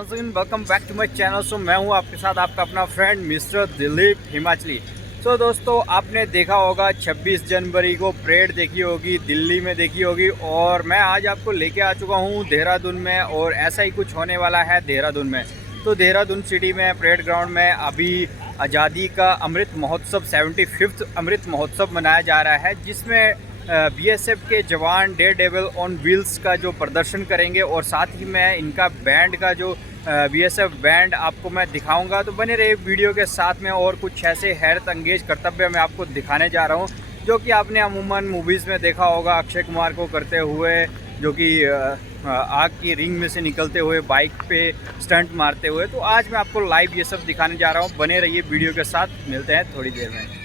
Welcome back to my channel. So मैं हूं आपके साथ आपका अपना friend mister Dilip Himachali. So दोस्तों, आपने देखा होगा 26 जनवरी को परेड देखी होगी, दिल्ली में देखी होगी, और मैं आज आपको लेके आ चुका हूं देहरादून में, और ऐसा ही कुछ होने वाला है देहरादून में। तो देहरादून सिटी में परेड ग्राउंड में अभी आज़ादी का अमृत महोत्सव 75th अमृत महोत्सव मनाया जा रहा है, जिसमें बीएसएफ के जवान डेयर डेविल ऑन व्हील्स का जो प्रदर्शन करेंगे, और साथ ही मैं इनका बैंड का जो बीएसएफ बैंड आपको मैं दिखाऊंगा। तो बने रहे वीडियो के साथ में, और कुछ ऐसे हैरत अंगेज कर्तव्य मैं आपको दिखाने जा रहा हूं जो कि आपने अमूमन मूवीज़ में देखा होगा अक्षय कुमार को करते हुए, जो कि आग की रिंग में से निकलते हुए बाइक पे स्टंट मारते हुए। तो आज मैं आपको लाइव ये सब दिखाने जा रहा हूँ। बने रहिए वीडियो के साथ, मिलते हैं थोड़ी देर में।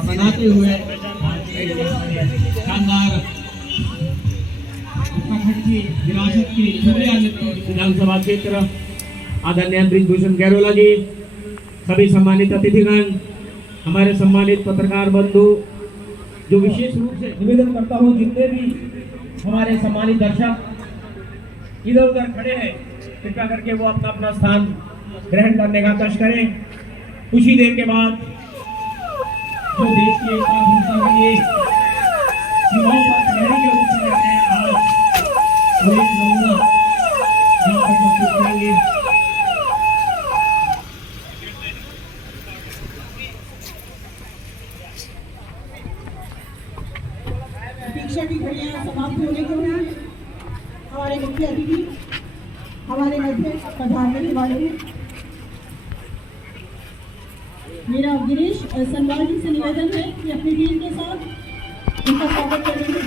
बनाते हुए शानदार उत्तराखंड की विरासत की विधानसभा क्षेत्र आदरणीय ब्रिजभूषण गैरोला जी, सभी सम्मानित अतिथिगण, हमारे सम्मानित पत्रकार बंधु, जो विशेष रूप से निवेदन करता हूँ जितने भी हमारे सम्मानित दर्शक इधर उधर खड़े हैं, कृपया करके वो अपना अपना स्थान ग्रहण करने का कष्ट करें। कुछ ही देर के बाद जो देश के लिए सीमाओं पर प्रहरी के रूप में रहते हैं, आज वो एक नमूना यहाँ पर प्रस्तुत करेंगे। दीक्षा की घड़ियां समाप्त होने को है। हमारे मुख्य अतिथि हमारे मध्य पधारने वाले हैं। मेरा गिरीश सनवाल जी से निवेदन है कि अपनी टीम के साथ उनका स्वागत करने के लिए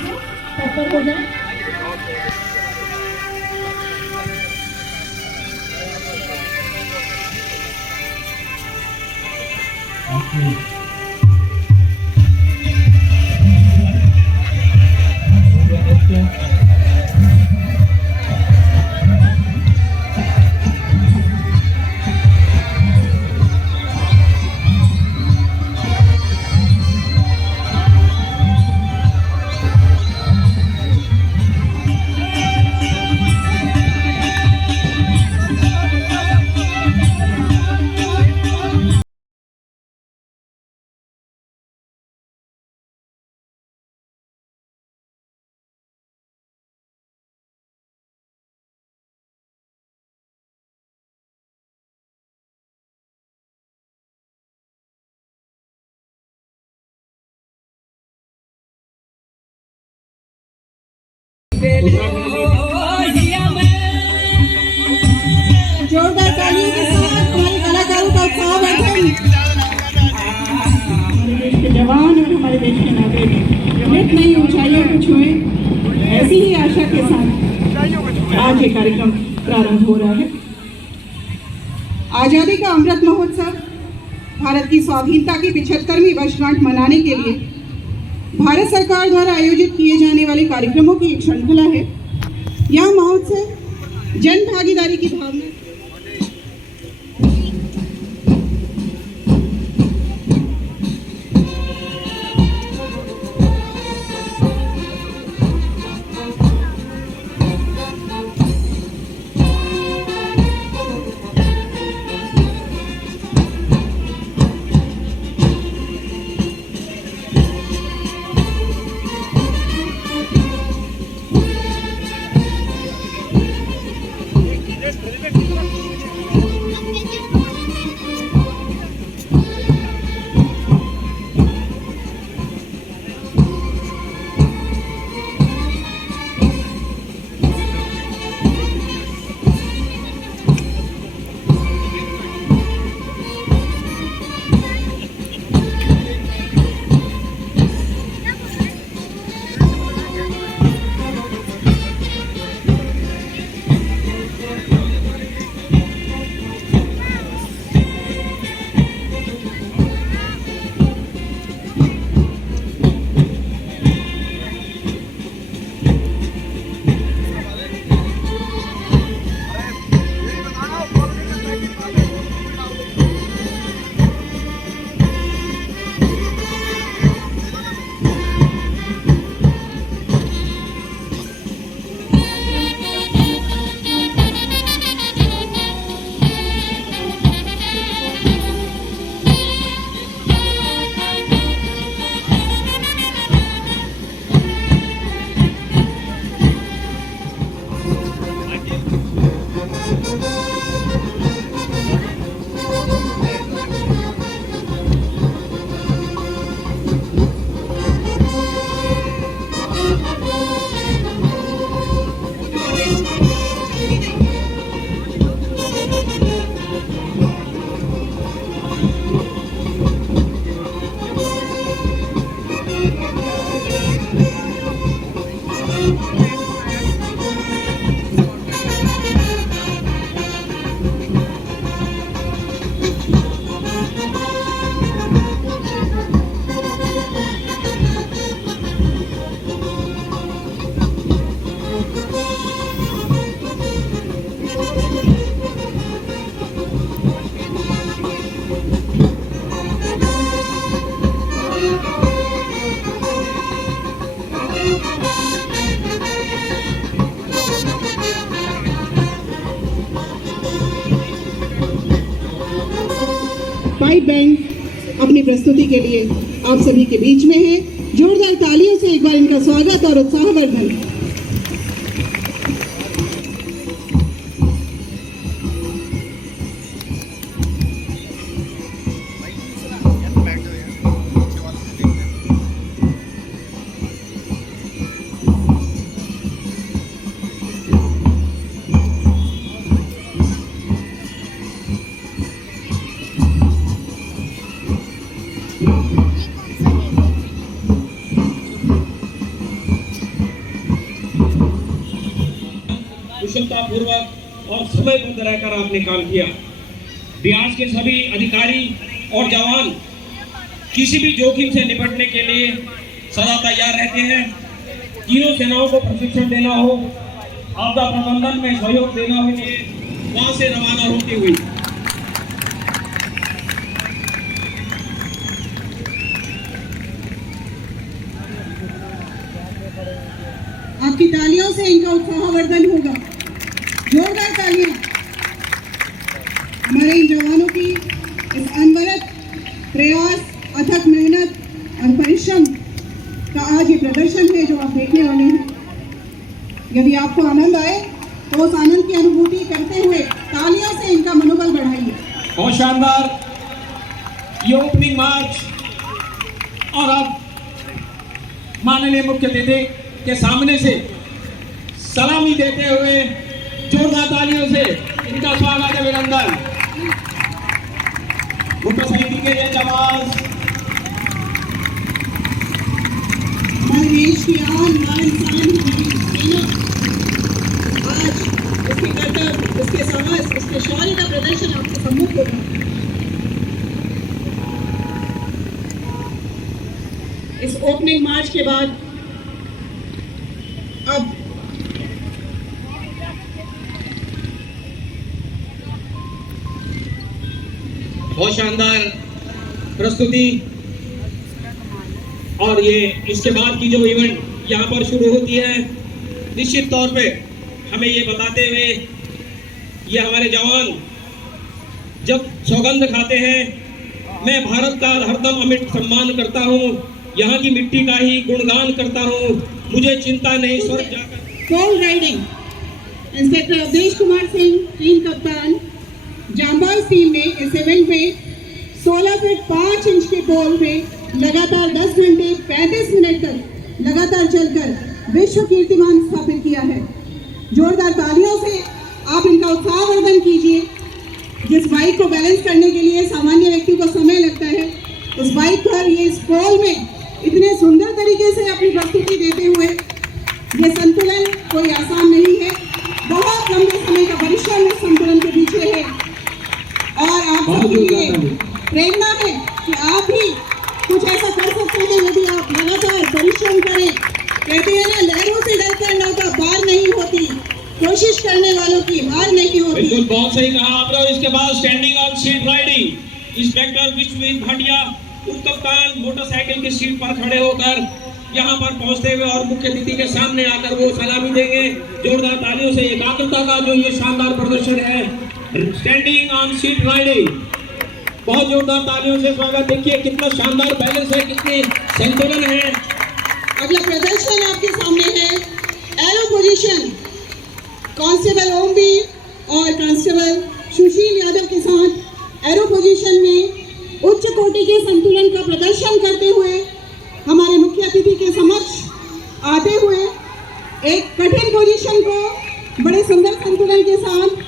तत्पर हो जाए। जोरदार तालियों के साथ हमारे कलाकारों का उत्साह बढ़े। हमारे देश के जवान और हमारे देश के नागरिक नित नई ऊंचाइयों को छुए ऐसी ही आशा के साथ आज ये कार्यक्रम प्रारंभ हो रहा है। आजादी का अमृत महोत्सव भारत की स्वाधीनता की 75वीं वर्षगांठ मनाने के लिए भारत सरकार द्वारा आयोजित किए जाने वाले कार्यक्रमों की एक श्रृंखला है। यह महोत्सव जन भागीदारी की भावना पाइप बैंड अपनी प्रस्तुति के लिए आप सभी के बीच में है। जोरदार तालियों से एक बार इनका स्वागत और उत्साहवर्धन। कुशलतापूर्वक और समयबद्ध रहकर आपने काम किया। बिहार के सभी अधिकारी और जवान किसी भी जोखिम से निपटने के लिए सदा तैयार रहते हैं। तीनों सेनाओं को प्रशिक्षण देना हो, आपदा प्रबंधन में सहयोग देना हो, वहां से रवाना होती हुई आपकी तालियों से इनका उत्साहवर्धन होगा। जोरदार तालियां हमारे इन जवानों की इस अनवरत प्रयास, अथक मेहनत और परिश्रम का आज ये प्रदर्शन है जो आप देखने वाले हैं। यदि आपको आनंद आए तो उस आनंद की अनुभूति करते हुए तालियों से इनका मनोबल बढ़ाइए। बहुत शानदार ये ओपनिंग मार्च। और अब माननीय मुख्य अतिथि के सामने से सलामी देते हुए जोरदार तालियों से इनका स्वागत है, अभिनंदन। मोटरसाइकिल के ये जवान हमारे देश की आन बान शान हमारी सेना आज उसके कर्तव्य, उसके साहस, उसके शौर्य का प्रदर्शन आपके सम्मुख होगा। इस ओपनिंग मार्च के बाद अब बहुत शानदार प्रस्तुति। और ये इसके बाद की जो इवेंट यहाँ पर शुरू होती है, निश्चित तौर पे हमें ये बताते हुए ये हमारे जवान जब सौगंध खाते हैं, मैं भारत का हरदम अमिट सम्मान करता हूँ, यहाँ की मिट्टी का ही गुणगान करता हूँ, मुझे चिंता नहीं स्वर्ग जाकर। Pole riding inspector Awadhesh Kumar Singh team कप्तान जांबाज टीम ने इस इवेंट में 16 फीट 5 इंच के पोल पे लगातार 10 घंटे 35 मिनट तक लगातार चलकर विश्व कीर्तिमान स्थापित किया है। जोरदार तालियों से आप इनका उत्साहवर्धन कीजिए। जिस बाइक को बैलेंस करने के लिए सामान्य व्यक्ति को समय लगता है, उस बाइक पर ये इस पोल में इतने सुंदर तरीके से अपनी प्रस्तुति देते हुए, ये संतुलन कोई आसान नहीं है। बहुत लंबे समय का परिश्रम इस संतुलन के पीछे है और आप सबके लिए प्रेरणा है कि आप भी कुछ ऐसा कर सकते हैं यदि आप लगातार परिश्रम करें। कहते हैं ना, लहरों से डरकर नौका पार नहीं होती, कोशिश करने वालों की हार नहीं होती। बिल्कुल बहुत सही कहा आपने। और इसके बाद standing on seat riding inspector Vishwajit Bhatia उप कप्तान मोटरसाइकिल की सीट पर खड़े होकर यहाँ पर पहुँचते हुए और मुख्य अतिथि के सामने आकर वो सलामी देंगे। जोरदार तालियों से एकाग्रता का जो ये शानदार प्रदर्शन है, स्टैंडिंग ऑन सीट राइडिंग, बहुत जोरदार तालियों से स्वागत। देखिए कितना शानदार बैलेंस है, कितनी संतुलन है। अगला प्रदर्शन आपके सामने है एरो पोजीशन। कांस्टेबल ओमवीर और कांस्टेबल सुशील यादव के साथ एरो पोजीशन में उच्च कोटि के संतुलन का प्रदर्शन करते हुए हमारे मुख्य अतिथि के समक्ष आते हुए एक कठिन पोजीशन को बड़े सुंदर संतुलन के साथ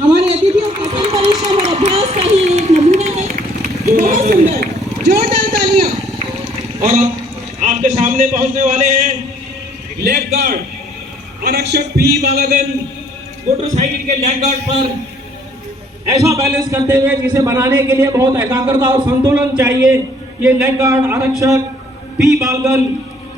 हमारे अतिथियों कठिन परिश्रम और अभ्यास का ही एक नमूना है। बहुत सुंदर, जोरदार तालियां। और अब आपके सामने पहुंचने वाले हैं लेग गार्ड आरक्षक पी बालागन, मोटरसाइकिल के लेग गार्ड पर ऐसा बैलेंस करते हुए जिसे बनाने के लिए बहुत एकाग्रता और संतुलन चाहिए। ये लेग गार्ड आरक्षक पी बालगन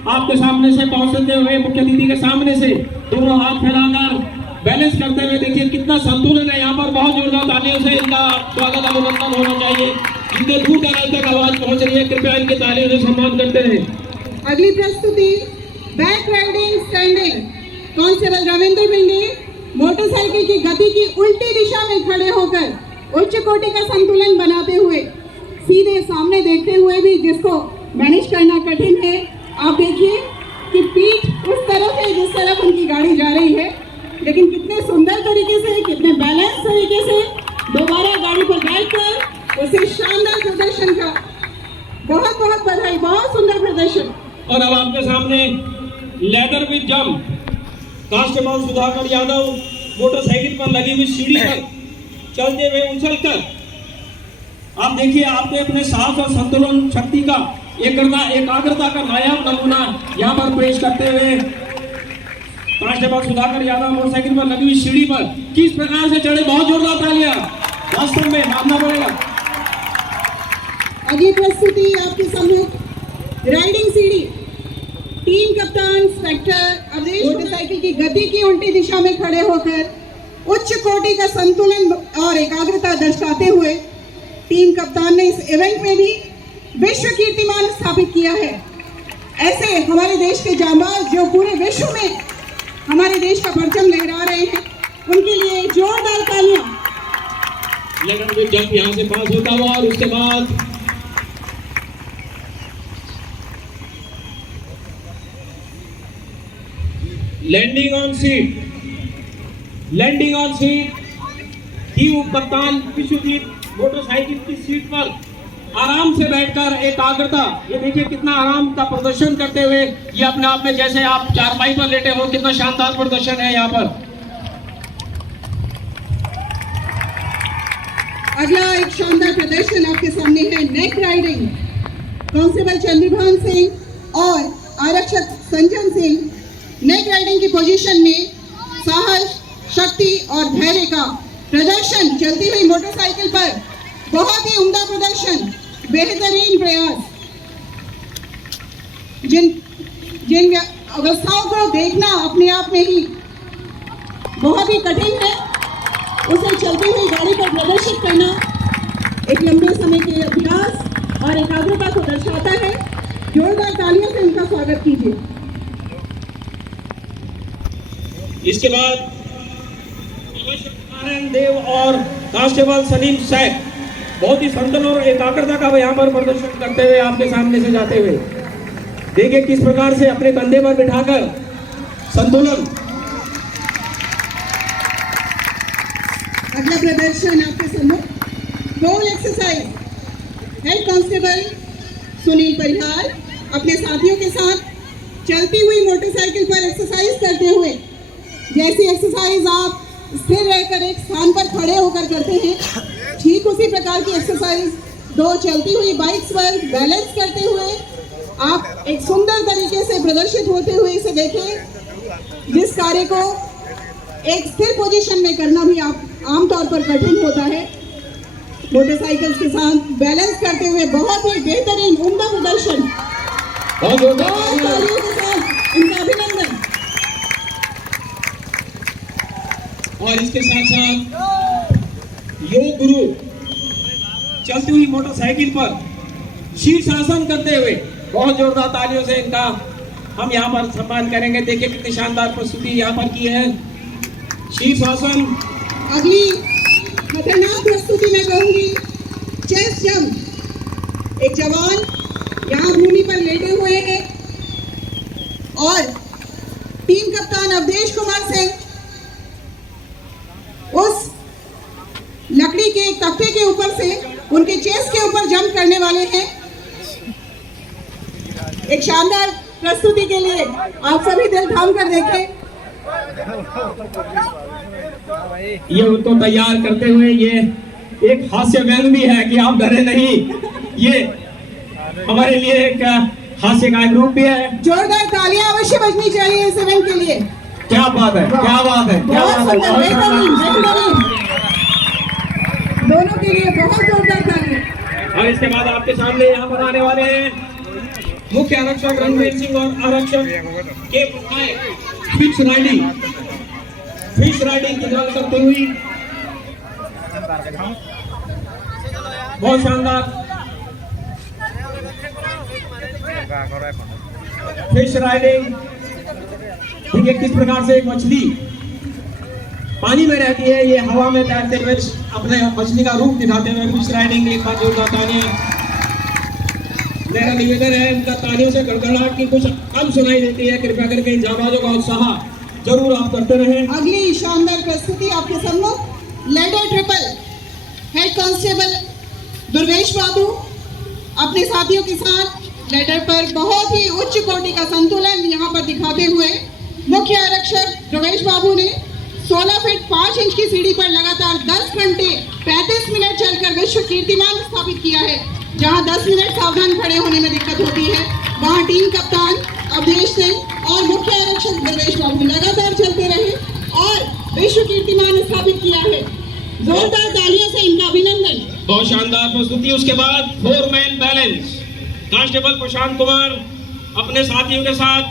आपके सामने से पहुंचते हुए मुख्य अतिथि के सामने से दोनों हाथ फैलाकर बैलेंस करते हुए, देखिए कितना संतुलन है यहाँ पर। बहुत जोरदार तालियों से इनका स्वागत अभिनंदन होना चाहिए। इनके दूर दराज तक आवाज पहुंच रही है, कृपया इनके तालियों से सम्मान करते रहे। अगली प्रस्तुति back riding standing. Constable Ravindra भिंडी मोटरसाइकिल की गति की उल्टी दिशा में खड़े होकर उच्च कोटि का संतुलन बनाते हुए, सीधे सामने देखते हुए भी जिसको मैनेज करना कठिन है। आप देखिए कि पीठ उस तरफ है जिस तरफ उनकी गाड़ी जा रही है, लेकिन कितने सुंदर तरीके से, कितने बैलेंस तरीके से दोबारा गाड़ी पर बैठकर उसे शानदार प्रदर्शन का बहुत बहुत बधाई। बहुत सुंदर प्रदर्शन। और अब आपके सामने lather with jump constable Sudhakar Yadav motorcycle पर लगी हुई सीढ़ी पर चलते हुए उछलकर, आप देखिए आपने अपने साहस और संतुलन शक्ति का एकाग्रता का नायाब नमूना यहाँ पर पेश करते हुए कांस्टेबल सुधाकर यादव मोटरसाइकिल पर लगी हुई सीढ़ी पर किस प्रकार से चढ़े। बहुत जोरदार तालियां, वास्तव में मानना पड़ेगा। अगली प्रस्तुति आपके सम्मुख राइडिंग सीढ़ी। टीम कप्तान इंस्पेक्टर अवधेश मोटरसाइकिल की गति की उल्टी दिशा में खड़े होकर उच्च कोटि का संतुलन और एकाग्रता दर्शाते हुए टीम कप्तान ने इस इवेंट में भी विश्व कीर्तिमान स्थापित किया है। ऐसे हमारे देश के जांबाज जो पूरे विश्व में हमारे देश का परचम लहरा रहे हैं, उनके लिए जोरदार तालियां। लेकिन जब यहाँ से पास होता हुआ और उसके बाद लैंडिंग ऑन सीट टीम उप कप्तान विश्वजीत मोटरसाइकिल की सीट पर आराम से बैठकर एकाग्रता, ये देखिए कितना आराम का प्रदर्शन करते हुए, ये अपने आप में जैसे आप चारपाई पर लेटे हो, कितना शानदार प्रदर्शन है यहाँ पर। अगला एक शानदार प्रदर्शन आपके सामने है नेक राइडिंग। कांस्टेबल चंद्रभान सिंह और आरक्षक संजन सिंह नेक राइडिंग की पोजीशन में साहस, शक्ति और धैर्य का प्रदर्शन, चलती हुई मोटरसाइकिल पर बहुत ही उम्दा प्रदर्शन, बेहतरीन प्रयास। जिन अवस्थाओं को देखना अपने आप में ही बहुत ही कठिन है, उसे चलती हुई गाड़ी पर प्रदर्शित करना एक लंबे समय के अभ्यास और एकाग्रता को दर्शाता है। जोरदार तालियों से उनका स्वागत कीजिए। इसके बाद नारायण देव और कांस्टेबल सलीम शेख बहुत ही संतुलन और एकाग्रता का यहाँ पर प्रदर्शन करते हुए आपके सामने से जाते हुए देखिए किस प्रकार से अपने कंधे पर बिठाकर संतुलन। अगला प्रदर्शन आपके सम्मुख पोल एक्सरसाइज। हेड कांस्टेबल सुनील परिहार अपने साथियों के साथ चलती हुई मोटरसाइकिल पर एक्सरसाइज करते हुए, जैसी एक्सरसाइज आप स्थिर रहकर एक स्थान पर खड़े होकर करते हैं, ठीक उसी प्रकार की एक्सरसाइज दो चलती हुई बाइक्स पर बैलेंस करते हुए आप एक सुंदर तरीके से प्रदर्शित होते हुए इसे देखें। जिस कार्य को एक स्थिर पोजीशन में करना भी आप आमतौर पर कठिन होता है, मोटरसाइकिल्स के साथ बैलेंस करते हुए बहुत ही बेहतरीन उम्दा प्रदर्शन। तालियों के साथ इनका अभिनंदन। और इसके साथ साथ योग गुरु चलती हुई मोटरसाइकिल पर शीर्षासन करते हुए बहुत जोरदार तालियों से इनका हम यहाँ पर सम्मान करेंगे। देखिए कितनी शानदार प्रस्तुति यहाँ पर की है। शीर्षासन। अगली खतरनाक प्रस्तुति में कहूंगी चेस्ट जंप। एक जवान यहाँ भूमि पर लेटे हुए हैं और टीम कप्तान अवधेश कुमार सिंह उस लकड़ी के एक तख्ते के ऊपर से उनके चेस्ट के ऊपर जंप करने वाले हैं। एक शानदार प्रस्तुति के लिए आप सभी दिल थाम कर देखें। ये उनको तैयार करते हुए ये एक हास्य व्यंग भी है कि आप डरे नहीं, ये हमारे लिए एक हास्य का एक रूप भी है। जोरदार तालियां अवश्य बजनी चाहिए इस इवेंट के लिए। क्या बात है, क्या बात है, क्या बहुत बात सुंदर, है। बेहतरीन, बेहतरीन। दोनों के लिए बहुत जोरदार तालियां। और इसके बाद आपके सामने यहाँ पर आने वाले हैं मुख्य आरक्षक रणवीर सिंह और आरक्षक के फिश राइडिंग की जांच करते हुई बहुत शानदार फिश राइडिंग। देखिए किस प्रकार से एक मछली पानी में रहती है, ये हवा में तैरते हुए अपने मछली का रूप दिखाते हुए फिश राइडिंग। एक बार जोरदार तालियां। मेरा निवेदन है इनका तालियों से गड़गड़ाहट की कुछ कम सुनाई देती है, कृपया करके इन जाबाजों का उत्साह जरूर आप करते रहें। अगली शानदार प्रस्तुति आपके सम्मुख ladder triple. Head constable Durvesh Babu अपने साथियों के साथ लेडर पर बहुत ही उच्च कोटि का संतुलन यहाँ पर दिखाते हुए, मुख्य आरक्षक दुर्वेश बाबू ने 16 फीट 5 इंच की सीढ़ी पर लगातार 10 घंटे 35 मिनट चलकर विश्व कीर्तिमान स्थापित किया है। जहां 10 मिनट सावधान खड़े होने में दिक्कत होती है, वहां टीम कप्तान अवधेश सिंह और मुख्य आरक्षक दुर्वेश बाबू लगातार चलते रहे और विश्व कीर्तिमान स्थापित किया है। जोरदार तालियों से इनका अभिनंदन। बहुत शानदार प्रस्तुति। उसके बाद 4 man balance. Constable Prashant Kumar अपने साथियों के साथ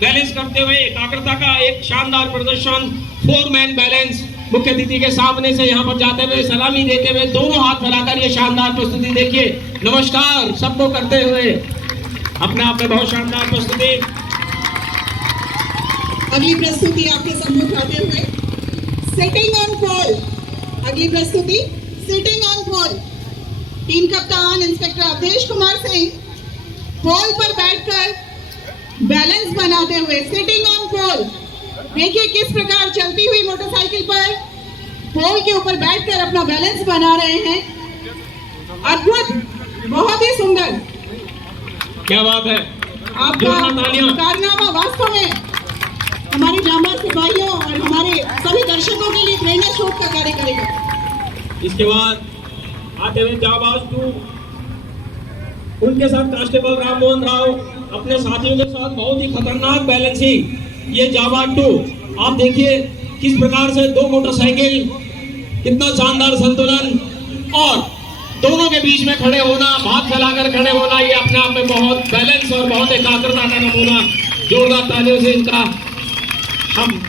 बैलेंस करते हुए एकाग्रता का एक शानदार प्रदर्शन। 4 मैन बैलेंस मुख्य अतिथि के सामने से यहाँ पर जाते हुए सलामी देते हुए दोनों हाथ फैलाकर ये शानदार प्रस्तुति देखिए, नमस्कार सबको करते हुए अपने आप में बहुत शानदार प्रस्तुति। अगली प्रस्तुति आपके सम्मुख आते हुए सिटिंग ऑन पोल। अगली प्रस्तुति सिटिंग ऑन पोल। टीम कप्तान इंस्पेक्टर अवधेश कुमार सिंह पोल पर बैठकर बैलेंस बनाते हुए सिटिंग ऑन पोल। देखिए किस प्रकार चलती हुई मोटरसाइकिल पर पोल के ऊपर बैठकर अपना बैलेंस बना रहे हैं। अद्भुत, बहुत ही सुंदर। क्या बात है, आपका कारनामा वास्तव में हमारे जांबाज सिपाहियों और हमारे सभी दर्शकों के लिए प्रेरणा स्रोत का कार्य करेगा। इसके बाद आते हुए जाबाज 2, उनके साथ कांस्टेबल राम मोहन राव अपने साथियों के साथ बहुत ही खतरनाक बैलेंसिंग। ये जावा 2 आप देखिए किस प्रकार से दो मोटरसाइकिल, कितना शानदार संतुलन, और दोनों के बीच में खड़े होना, हाथ फैलाकर खड़े होना, ये अपने आप में बहुत बैलेंस और बहुत एकाग्रता का नमूना। जोरदार तालियों से इनका हम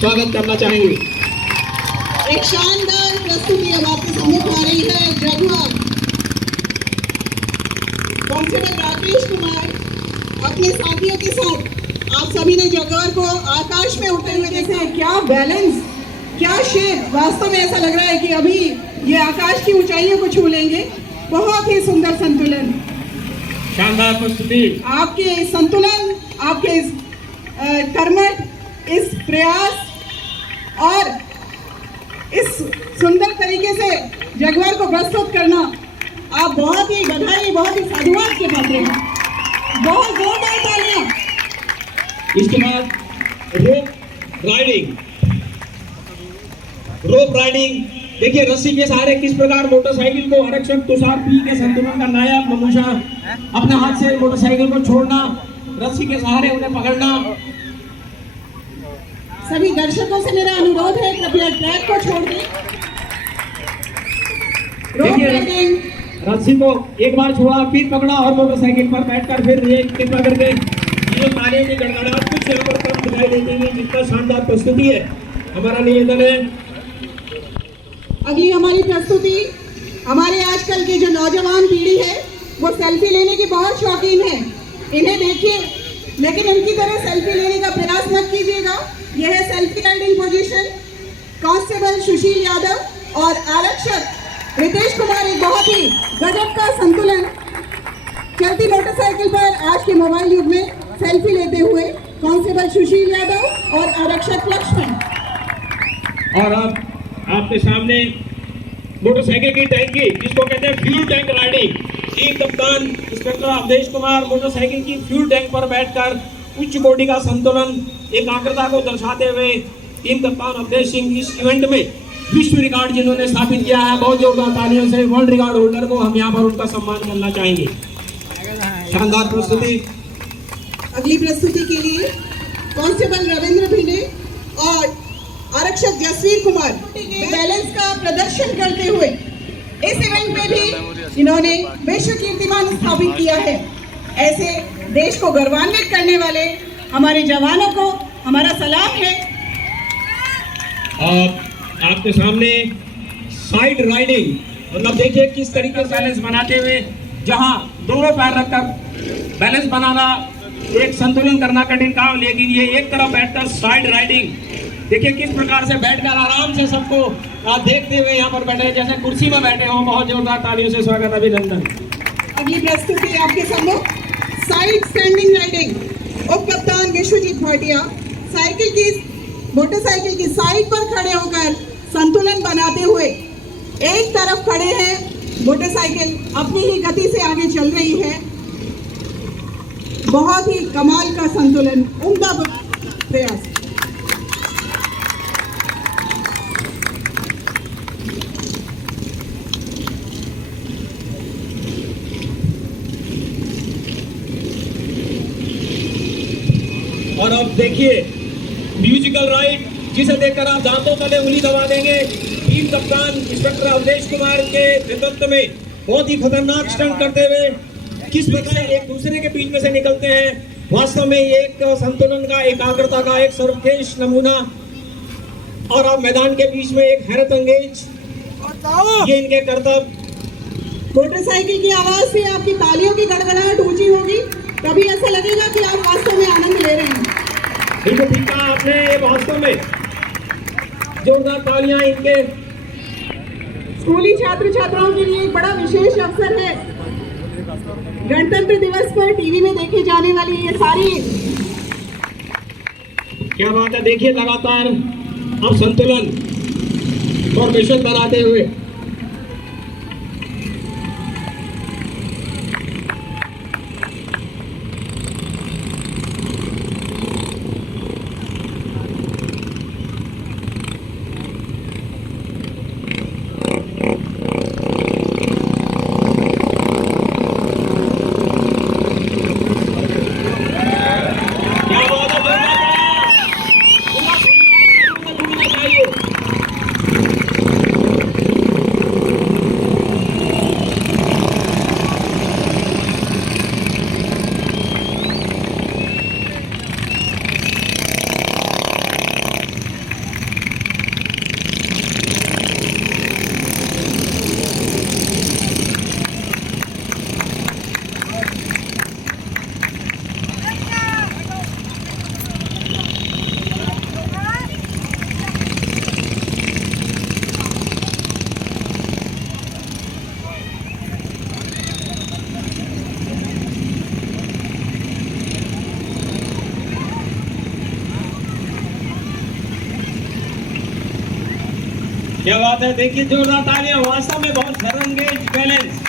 स्वागत करना चाहेंगे। एक शानदार प्रस्तुति अब आपके सम्मुख आ रही है। जगुआर कांस्टेबल राकेश कुमार अपने साथियों के साथ, आप सभी ने जगुआर को आकाश में उड़ते हुए देखा है। क्या बैलेंस, क्या शेप, वास्तव में ऐसा लग रहा है कि अभी ये आकाश की ऊंचाइयों को छू लेंगे। बहुत ही सुंदर संतुलन, शानदार प्रस्तुति। आपके इस संतुलन, आपके इस कर्मठ, इस प्रयास और इस सुंदर तरीके से जगुआर को प्रस्तुत करना, आप बहुत ही बधाई, बहुत ही साधुवाद के पात्र हैं। बहुत जोरदार तालियां। इसके बाद रोप राइडिंग। रोप राइडिंग देखिए, रस्सी के सहारे किस प्रकार मोटरसाइकिल को आरक्षक तुषार पी के संतुलन का नायक नमूना, अपने हाथ से मोटरसाइकिल को छोड़ना, रस्सी के सहारे उन्हें पकड़ना। सभी दर्शकों से मेरा अनुरोध है, कृपया ट्रैक को छोड़ दें। रोप देखिए, राइडिंग, रस्सी को एक बार छोड़ा, फिर पकड़ा और मोटरसाइकिल पर बैठकर फिर ये कृपा करके ये तालियों की गड़गड़ाहट कुछ यहाँ पर कम दिखाई देती है। जितना शानदार प्रस्तुति है, हमारा निवेदन है। अगली हमारी प्रस्तुति, हमारे आजकल की जो नौजवान पीढ़ी है वो सेल्फी लेने की बहुत शौकीन है। इन्हें देखिए, लेकिन इनकी तरह सेल्फी लेने का प्रयास मत कीजिएगा। यह है सेल्फी राइडिंग पोजीशन। कांस्टेबल सुशील यादव और आरक्षक रितेश कुमार, एक बहुत ही गजब का संतुलन। चलती मोटरसाइकिल पर आज के मोबाइल युग में सेल्फी लेते हुए कांस्टेबल सुशील यादव और आरक्षक लक्ष्मण। और अब आपके सामने मोटरसाइकिल की टैंकी, जिसको कहते हैं फ्यूल टैंक राइडिंग। टीम कप्तान इंस्पेक्टर अवधेश कुमार मोटरसाइकिल की फ्यूल टैंक पर बैठकर उच्च कोटि का संतुलन, एकाग्रता को दर्शाते हुए टीम कप्तान अवधेश सिंह इस इवेंट में विश्व रिकॉर्ड जिन्होंने स्थापित किया है, बहुत जोरदार तालियों से वर्ल्ड रिकॉर्ड होल्डर को हम यहाँ पर उनका सम्मान करना चाहेंगे। शानदार प्रस्तुति। अगली प्रस्तुति के लिए कांस्टेबल रविंद्र भिंडे और आरक्षक जसवीर कुमार बैलेंस का प्रदर्शन करते हुए इस इवेंट में भी इन्होंने विश्व कीर्तिमान स्थापित किया है। ऐसे देश को गौरवान्वित करने वाले हमारे जवानों को हमारा सलाम है। और आपके सामने साइड राइडिंग, मतलब देखिए किस तरीके से बैलेंस बनाते हुए, जहां दोनों पैर रखकर बैलेंस बनाना एक संतुलन करना कठिन काम, लेकिन ये एक तरफ बैठकर साइड राइडिंग, देखिए किस प्रकार से बैठकर आराम से सबको देखते हुए यहाँ पर बैठे जैसे कुर्सी में बैठे हो। बहुत जोरदार तालियों से स्वागत, अभिनंदन। अगली प्रस्तुति आपके सम्मुख साइड स्टैंडिंग राइडिंग। उप कप्तान विश्वजीत भाटिया मोटरसाइकिल की साइड पर खड़े होकर संतुलन बनाते हुए एक तरफ खड़े हैं, मोटरसाइकिल अपनी ही गति से आगे चल रही है। बहुत ही कमाल का संतुलन, उम्दा प्रयास। और अब देखिए म्यूजिकल राइड, जिसे देखकर आप दांतों तले उंगली दबा देंगे। टीम कप्तान इंस्पेक्टर अवधेश कुमार के नेतृत्व में बहुत ही खतरनाक स्टंट करते हुए किस प्रकार एक दूसरे के बीच में से निकलते हैं। वास्तव में ये एक संतुलन का, एकाग्रता का एक सर्वश्रेष्ठ नमूना। और अब मैदान के बीच में एक हैरत अंगेज, ये इनके कर्तव्य। मोटरसाइकिल की आवाज से आपकी तालियों की गड़गड़ाहट ऊंची होगी, तभी ऐसा लगेगा कि आप वास्तव में आनंद ले रहे हैं। बिल्कुल ठीक कहा आपने, ये वास्तव में जोरदार तालियां इनके। स्कूली छात्र छात्राओं के लिए एक बड़ा विशेष अवसर है। गणतंत्र दिवस पर टीवी में देखी जाने वाली ये सारी, क्या बात है। देखिए लगातार अब संतुलन फॉर्मेशन बनाते हुए क्या बात है, देखिए जोरदार तालियां, वास्तव में बहुत सरंगेज बैलेंस।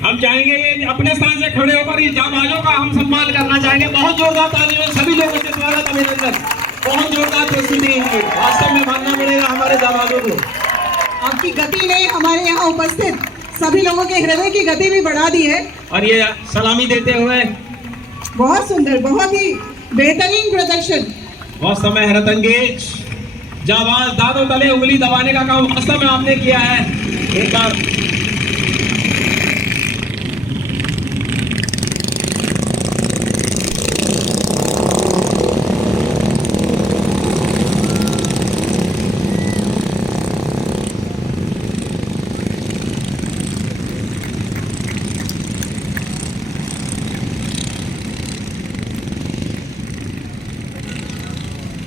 हम चाहेंगे ये अपने स्थान से खड़े होकर इस जांबाजों का हम सम्मान करना चाहेंगे। बहुत जोरदार तालियों में सभी लोगों से स्वागत, अभिनंदन। बहुत जोरदार प्रस्तुति है, वास्तव में मानना पड़ेगा हमारे जांबाजों को। आपकी गति ने हमारे यहाँ उपस्थित सभी लोगों के हृदय की गति भी बढ़ा दी है। और ये सलामी देते हुए बहुत सुंदर, बहुत ही बेहतरीन प्रदर्शन। वास्तव में हैरत अंगेज जांबाज, दांतों तले उंगली दबाने का काम वास्तव में आपने किया है। एक बार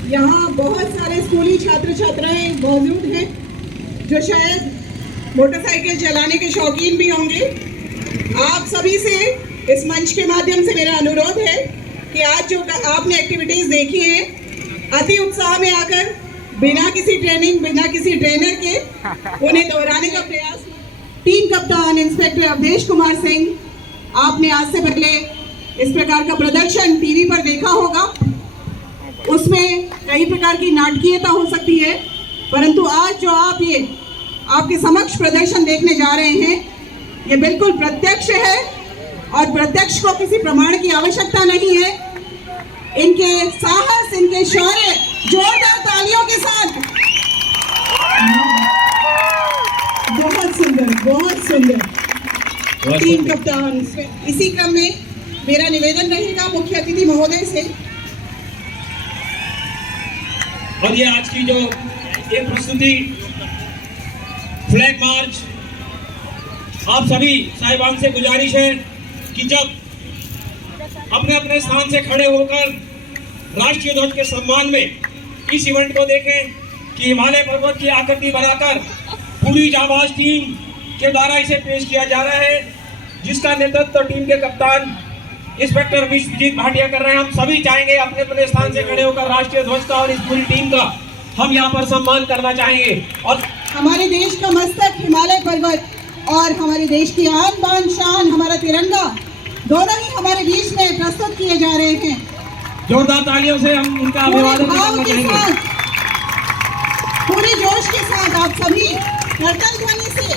यहाँ बहुत सारे स्कूली छात्र छात्राएं मौजूद हैं जो शायद मोटरसाइकिल चलाने के शौकीन भी होंगे। आप सभी से इस मंच के माध्यम से मेरा अनुरोध है कि आज जो आपने एक्टिविटीज देखी हैं, अति उत्साह में आकर बिना किसी ट्रेनिंग, बिना किसी ट्रेनर के उन्हें दोहराने का प्रयास। टीम कप्तान इंस्पेक्टर अवधेश कुमार सिंह, आपने आज से पहले इस प्रकार का प्रदर्शन टीवी पर देखा होगा। उसमें कई प्रकार की नाटकीयता हो सकती है, परंतु आज जो आप ये आपके समक्ष प्रदर्शन देखने जा रहे हैं, ये बिल्कुल प्रत्यक्ष है और प्रत्यक्ष को किसी प्रमाण की आवश्यकता नहीं है। इनके साहस, इनके शौर्य, जोरदार तालियों के साथ। बहुत सुंदर, बहुत सुंदर। टीम कप्तान, इसी क्रम में मेरा निवेदन रहेगा मुख्य अतिथि महोदय से। और ये आज की जो एक प्रस्तुति फ्लैग मार्च, आप सभी साहिबान से गुजारिश है कि जब अपने अपने स्थान से खड़े होकर राष्ट्रीय ध्वज के सम्मान में इस इवेंट को देखें कि हिमालय पर्वत की आकृति बनाकर पूरी जांबाज टीम के द्वारा इसे पेश किया जा रहा है, जिसका नेतृत्व टीम के कप्तान इंस्पेक्टर विश्वजीत भाटिया कर रहे हैं। हम सभी चाहेंगे अपने अपने स्थान से खड़े होकर राष्ट्रीय ध्वज का और इस पूरी टीम का हम यहाँ पर सम्मान करना चाहेंगे। और हमारे देश का मस्तक हिमालय पर्वत और हमारे देश की आन बान शान हमारा तिरंगा, दोनों ही हमारे बीच में प्रस्तुत किए जा रहे हैं। जोरदार तालियों से हम उनका अभिवादन करना चाहेंगे। पूरे जोश के साथ आप सभी करतल ध्वनि से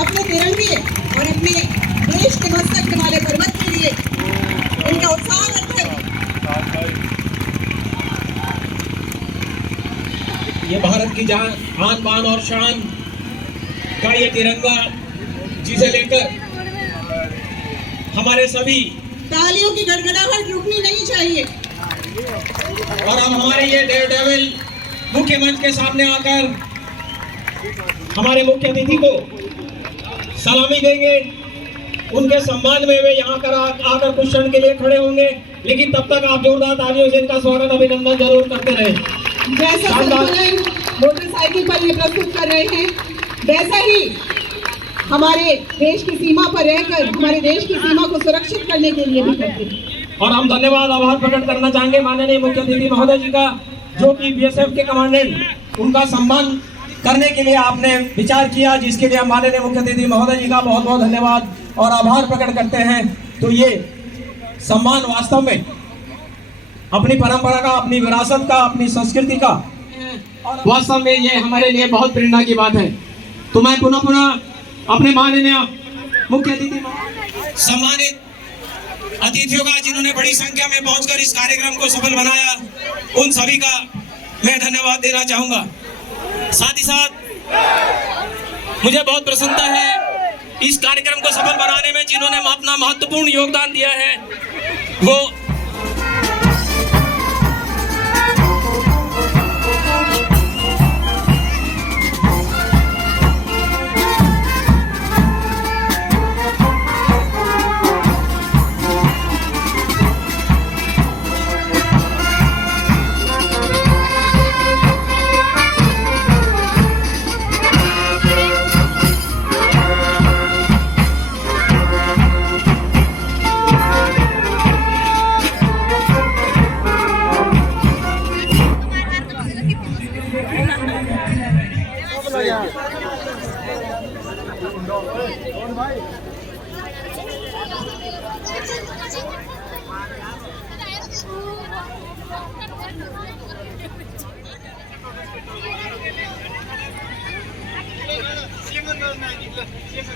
अपने तिरंगे और अपने देश के मस्तक हिमालय पर्वत के लिए उनका उत्साह ये भारत की आन बान और शान का ये तिरंगा, जिसे लेकर हमारे सभी तालियों की गड़गड़ाहट रुकनी नहीं चाहिए। और अब हमारे ये डेयर डेविल मुख्य मंच के सामने आकर हमारे मुख्य अतिथि को सलामी देंगे। उनके सम्मान में वे यहाँ कर आकर कुछ क्षण के लिए खड़े होंगे, लेकिन तब तक आप जोरदार तालियों से इनका स्वागत, अभिनंदन जरूर करते रहे। जैसा संतुलन मोटरसाइकिल पर ये प्रस्तुत कर रहे हैं, वैसा ही हमारे देश की सीमा पर रहकर हमारे देश की सीमा को सुरक्षित करने के लिए भी करते हैं। और हम धन्यवाद, आभार प्रकट करना चाहेंगे माननीय मुख्य अतिथि महोदय जी का, जो कि बीएसएफ के कमांडेंट, उनका सम्मान करने के लिए आपने विचार किया, जिसके लिए हम माननीय मुख्य अतिथि महोदय जी का बहुत बहुत धन्यवाद और आभार प्रकट करते हैं। तो ये सम्मान वास्तव में अपनी परंपरा का, अपनी विरासत का, अपनी संस्कृति का, और वास्तव में ये हमारे लिए बहुत प्रेरणा की बात है। तो मैं पुनः अपने माननीय मुख्य अतिथि सम्मानित अतिथियों का, जिन्होंने बड़ी संख्या में पहुंचकर इस कार्यक्रम को सफल बनाया, उन सभी का मैं धन्यवाद देना चाहूंगा। साथ ही साथ मुझे बहुत प्रसन्नता है इस कार्यक्रम को सफल बनाने में जिन्होंने अपना महत्वपूर्ण योगदान दिया है, वो Siempre